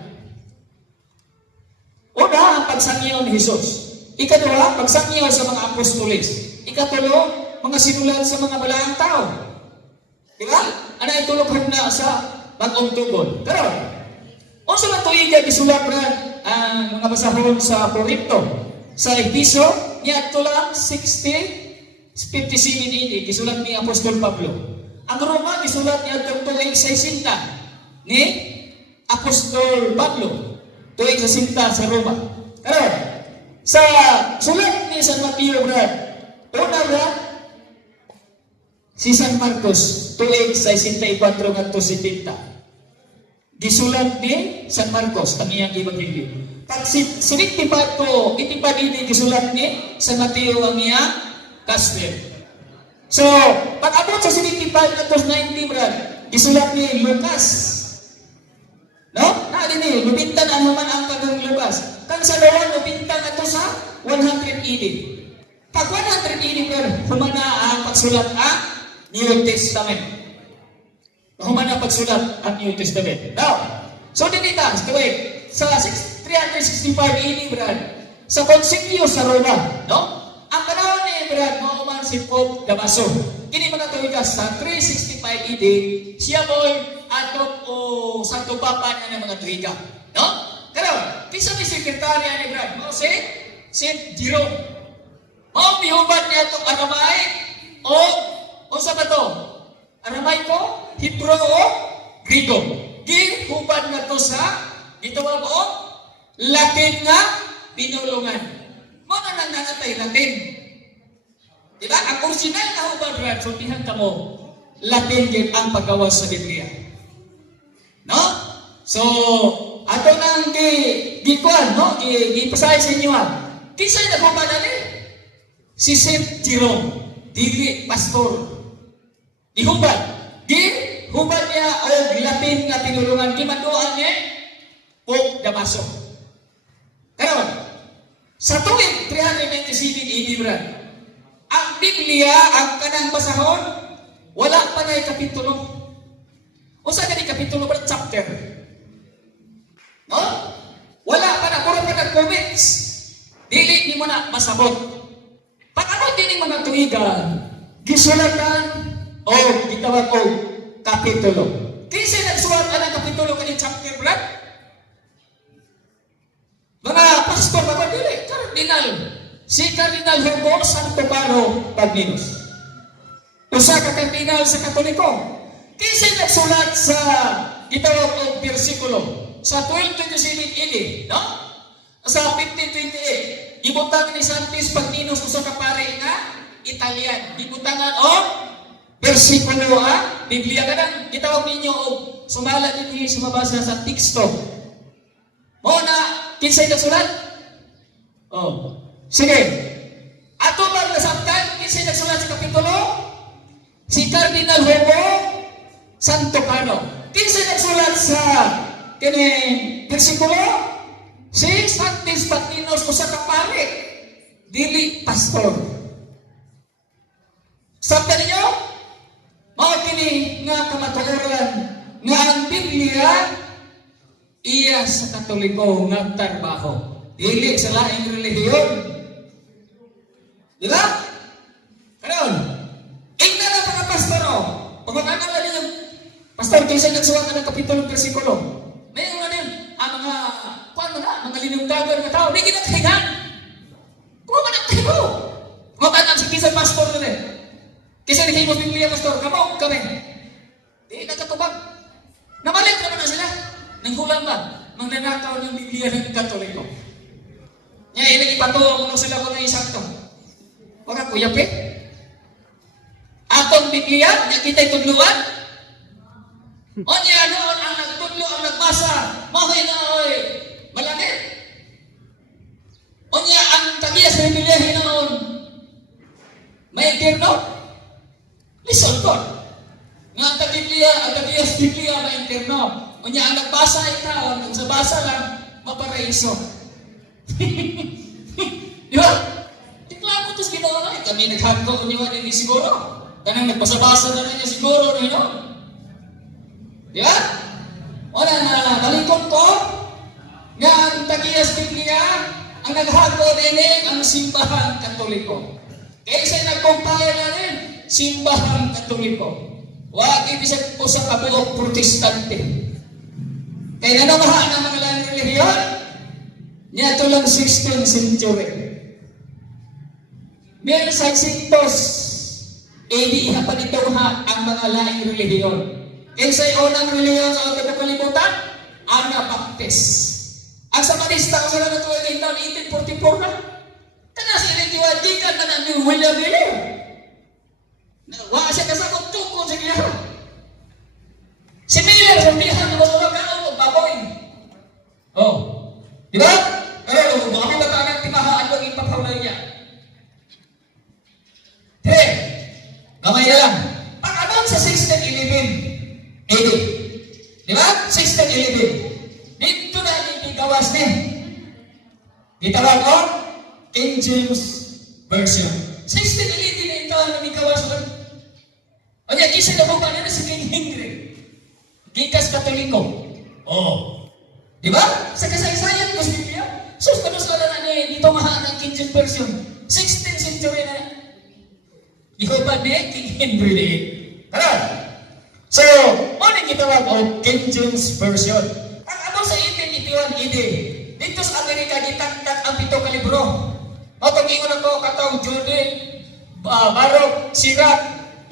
Una, ang pagsangyaw ni Jesus. Ikadua, pagsangyaw sa mga apostoles. Ikatulo, mga sinulat sa mga balaang tao. Di ba? Ano ay tulog kahugna sa bagong tugong. Karon, o sa mga tuiga isulat brad ang mga basahon sa Corinto, sa Episo, niya ito lang 57 AD, gisulat ni Apostol Pablo. Ang Roma, gisulat niya ito tuwing 60 ni Apostol Pablo. Tuwing 60 sa Roma. Karon, sa sulat ni San Mateo, brad, una brad, si San Marcos, tuwing 64 ngadto 70. Gisulat ni San Marcos, ang iyang ebanghelyo. Pag sinigtipat ko, itipad ini gisulat ni San Mateo ang iyang gospel. So, pag abot sa sinigtipat na 90 brad, gisulat ni Lucas. No? Naadin ni, lubintan ang naman ang kagang Lucas. Kan sa lawan, lubintan na to sa 100 AD. Pag 100 AD brad, humana ang pagsulat ang New Testament. Humana pagsulat ang New Testament. Now, so dinita, sa 365 AD, brad, sa konsilyo sa Roma, no? Ang panahon ni brad, mauman si Pope Damaso. Kini mga tuwigas sa 365 AD, siya boy atop o Santo Papa niya ng mga tuwiga, no? Karon, kisa ni sekretarya ni brad, mo si Saint Jerome. Mao mihubad niya itong Aramaic o sa ba to? Aramaic ko, Hebrew o Griego. Gihubad na to sa gitawag o Latin nga pinulungan. Mo na nang nanatay Latin. Diba? Ang original na hubad brad, sultihan ka mo, Latin din ang paggawas sa Biblia. No? So, ato nang gikuan, no? Gipasahe sa inyo, ha? Kinsay naghuman ani? Si Saint Jerome, dili pastor. Ihubad. Hubad niya o Latin nga tinulungan. Gimaduan niya o Damaso. Karon, sa tuwing 397 AD, brad, ang Biblia, ang kanang basahon, wala pa na kapitulo. O sa ganit kapitulo ba? Chapter. No? Wala pa na. Puro pa na-comments. Dili ni mo na masabot. Pag ano din mga tuigan, gisulatan o gitawag o kapitulo. Kinsa nagsulat ka ng kapitulo kanin chapter, brad? Mga pastor ba dili? Cardinal. Si Cardinal Hugo Santo Paro Pagninos. Usa ka kardinal sa Katoliko. Kinsa nagsulat sa gitawag og bersikulo sa 1227 AD, no? Sa 1528, gibutang ni Santis Pagninos usa ka pare nga Italian. Gibutangan og bersikulo, ha? Biblia kanang gitawag ninyo og sumala dinhi sumabasa sa teksto. Mo na kinsay nagsulat? Oh. Sige. Ato bang nasabtan kinsay nagsulat sa kapitulo? Si Cardinal Hugo Santo Paro. Kinsay nagsulat sa kini bersikulo? Si Santis Pagninos usa ka pare. Dili pastor. Sabta ninyo? Mao kini nga kamatuoran nga ang Biblia iya sa Katoliko nga trabaho. Dili sa laing relihiyon. Di ba? Karon, ingna na mga pastor o. Pagkakana lang yung pastor kinsa nagsuwat ng kapitulo bersikulo. May mga din, mga kuan na, mga linungdagan nga tao, di ginakahingan. Kung managkahibo. Kung tanang si kinsa pastor na rin. Kinsa nagkahibo Biblia pastor, kamo kami. Di nagkatubag. Namalit naman na sila. Nanghulang ba? Magnanakaw ng Biblia ng Katoliko. Nga, ilang ipatuwa mo sila kung naisakto. Wala ko, yapi. Atong Biblia, nakita'y tudluan. O niya, noon ang nagtudlo, ang nagbasa, mahoy na, oy, malangit. O niya, ang tagiya sa Biblia, hinoon, may interno. Listen ko. Nga ang tagiya sa Biblia, may interno. O niya, ang nagbasa ikaw, ang nagbasa lang, maparaiso. Di ba? Tiklamo ito sa ginawa na. Kami naghagko niyo din siguro. Kanang nagbasa-basa na niya siguro. Di ba? Wala na, balikot ko. Nga ang tagiyas Biblia, ang naghagko din ang simbahan Katoliko. Kaya siya nagkumpaya na rin, simbahan Katoliko. Wag ibig po sa kabuok protestante. Kaya nanomahan ang mga lang relihiyon, niya ito lang 16th century. 1600 AD pa nito ang mga laing relihiyon. Kaya sa unang relihiyon sa ating kalibutan, Anabaptist. Ang Samanista ko sila na ito ay taon 1844 na. Kana sila tiwadikan na ni William Miller. Wala siya kasabot tukod sa kanya. Si Miller, sabihan na mga kao, baboy. Oh. Di ba? Pero baka ba tayo timahaan yung ipapawala niya? Hey, gamay na lang. Pag-abang sa 1611 AD. Di ba? 1611. Dito na gawas ni. Gitawag ko, King James Version. 1611 na ito ang gawas ko. O niya, kisa na po pa nila si King Henry. Gikas Katoliko. Oh. Di ba? Sa kasaysayan ko sa Biblia, sus, kanusala na ni dito mahaan ng King James Version. 16th century na. Ikaw ba ni King Henry ni? Karan? So, ano yung gitawag o King James Version? Ang ano sa 1881 AD, dito sa Amerika, ditagtag ang 7 ka libro. Matag-ingon ako, katawag Jordan, Barok, Sirat,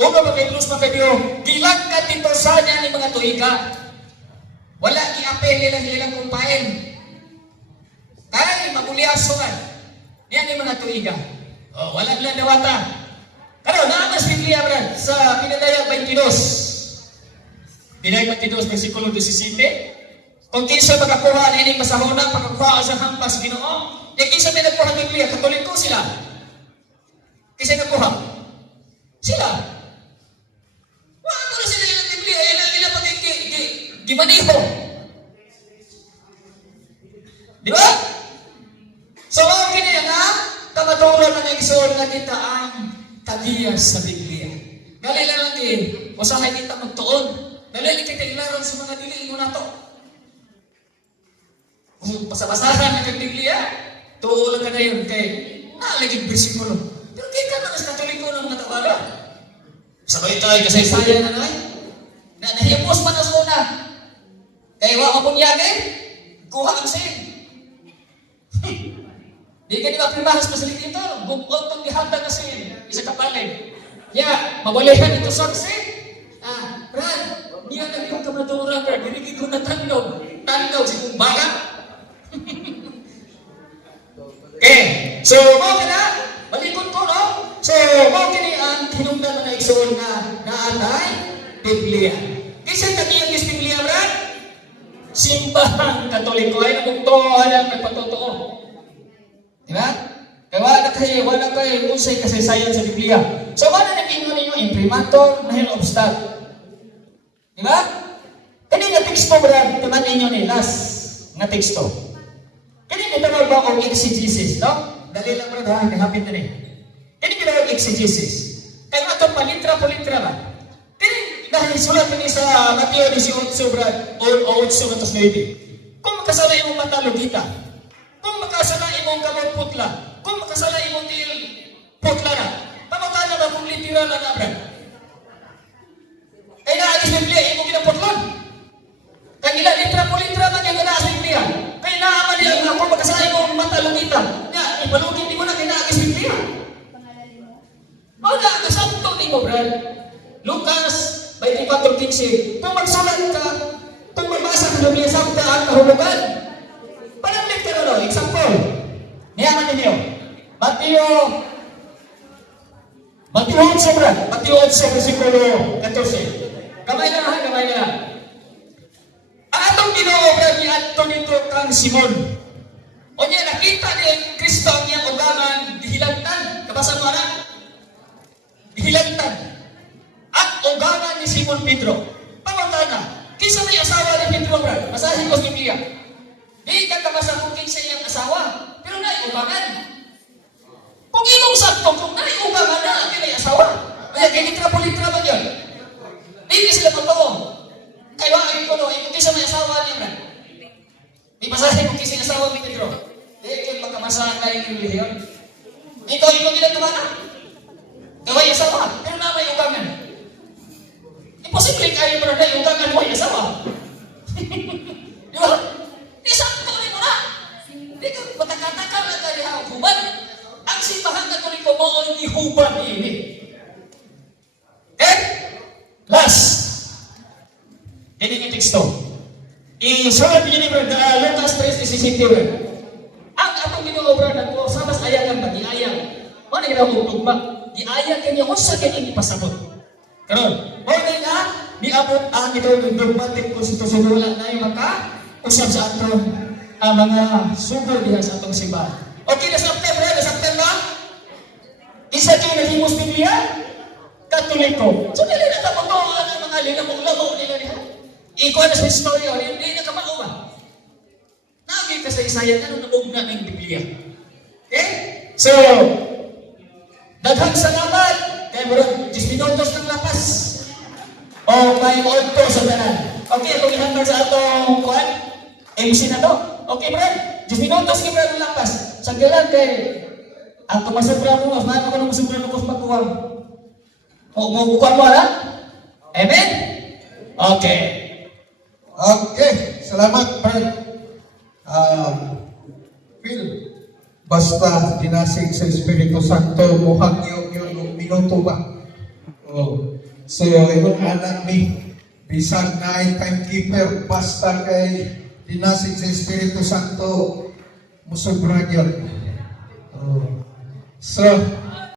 uno mag-ilos magkabyo, gilang ka dito sa niya ni mga tuiga. Wala i-apel nila nilang kumpain. Kaya maguliasungan. Yan yung mga tuiga. O, wala nilang nawata. Pero naamas Biblia, brad, sa Pinadaya 22. Pinadaya 22, versikulo 17. Kung kinsa makakuha na ining masahuna, pagkakuha sa hampas Ginoo, yung kinsa may nagkuha ng Biblia, Katoliko sila. Kinsa nagkuha? Sila. Wala ko na sila yung Biblia, ilan pag gimaniho. Di ba? So, okay na yan, ha? Kamaturan na nagsuon na kita ang tagiyas sa Biblia. Gali lang lang usahay kita magtuon. Gali kita ilaron sa mga dili mo na to. Kung pasabasahan na kang Biblia, tuulan ka na yun kay nalaging bersikulo. Pero kaya ka na sa Katoliko ng mga tabala. Sabay tayo kasaysayan na na na nahiyapos man na una. Kaya wa mapunyag kuha ang sin. Di ka ba primahas pa sa dito? Bukod itong dihanda na sin. Isa kapalig. Mabalihan ito saksi. Brad, niya na yung kamaturan ka. Dinigid ko na tandog. Tandog si kumbaga. Okay, so mo ka na, balikon ko no? So, mo kini ang hinungdan na igsoon na naatay, Biblia. Kasi katiyang is Biblia, Brad? Simbahan Katoliko ay nabugtohan ang nagpatotoo. Diba? Kaya wala kayo usay kasaysayan sa Biblia. So, wala na kinyo ninyo imprimatur, mahil obstat. Diba? Kani nga teksto, Brad, timan ninyo ni last nga teksto. Kani tinawag ba ang exegesis, no? Dali lang Brad, ha? Kahapit na rin. Kani tinawag exegesis. Kaya nga itong palitra ba? Kani dahil sulat ni sa Mateo 18, Brad, o 8 matos 9. Kung makasala imong mata, lugita. Kung makasala imong kamot, putla. Kung makasala imong til, putla na. Pamutana ba kung litira na na, Brad? Kaya naagis Biblia, imong kinaputlan. Kaya ila, litra man yung ganaas Biblia. Kaya naaman niya kung makasala imong mata, lugita. Nga, ipalugin di mo na kaya naagis Biblia. Wala, kasabto di mo, Brad. Lucas 24:15. Kung magsulat ka, kung magbasa ka Biblia, sabta ang kahulugan. Panaglit ka na, example. Niyaman ninyo. Mateo 11, Brad. Mateo 11, versikulo 14. Kamay na lang. Ang atong Ginoo, Brad, ni Anton nito kang Simon. O niya, nakita ni Kristo ang iyang ugangan, dihilantan. Kabasa mo na? Dihilantan. At ugangan ni Simon Pedro. Pamantana, kinsa may asawa ni Pedro, Brad? Basahin ko sa Biblia. Di ka kabasa kung kinsa iyang asawa. Pero naiugangan. Kung imong sakto, kung naiugangan na, kinay asawa. Kaya kinitra-pulitra man yun. Di sila totoo. Kaya ang ko no, kung kinsa may asawa niya, Brad. Di basahin kung kinsa asawa ni Pedro. Di kayo magkamasahan tayo ng relihiyon. Ikaw ginagawa na. Kaway asawa, pero na may ugangan. Imposible kayo pero na ugangan mo ay asawa. Di ba? Di sakto rin mo na. Di ka patakatakan na tayo huban. Ang simbahan Katoliko mo ang ihuban ini. Last. Ini yung teksto. Isulat niyo ni Lucas 3:17. Ang atong Ginoo Brad ako sa mas ayagan ba giayang. Ano yung tugma? Giayang kanya usa kay ipasabot. Karon, mo na niabot ang ito ng dogmatic konstitusyon wala na yung usab sa aton ang mga sugo diha sa atong simbahan. Okay na September, isa kayo naghimos Biblia? Katoliko. So, dili na tapos ang mga linamong-lamaw nila niya. Ikaw na sa istorya, hindi na kamao ba? Naging kasaysayan na nung naugna ng Biblia. Okay? So, daghang salamat. Kaya mo rin, 10 minutos ng lapas. O may auto sa tanan. Okay, kung ihambal sa atong kuhan, MC na to. Okay, bro? 10 minutos kayo ng lapas. Sa galan kay ang kumasabra mo, mas mahal ako ng masabra mo kung magkuhan. O, mabukuhan mo, ha? Amen? Okay. Okay, salamat, Brad. Phil, basta dinasig sa Espiritu Santo, muhang yung minuto ba? Oh. So, yung anak ni, bisag na ay timekeeper, basta kay dinasig sa Espiritu Santo, musobra yun. Oh. So,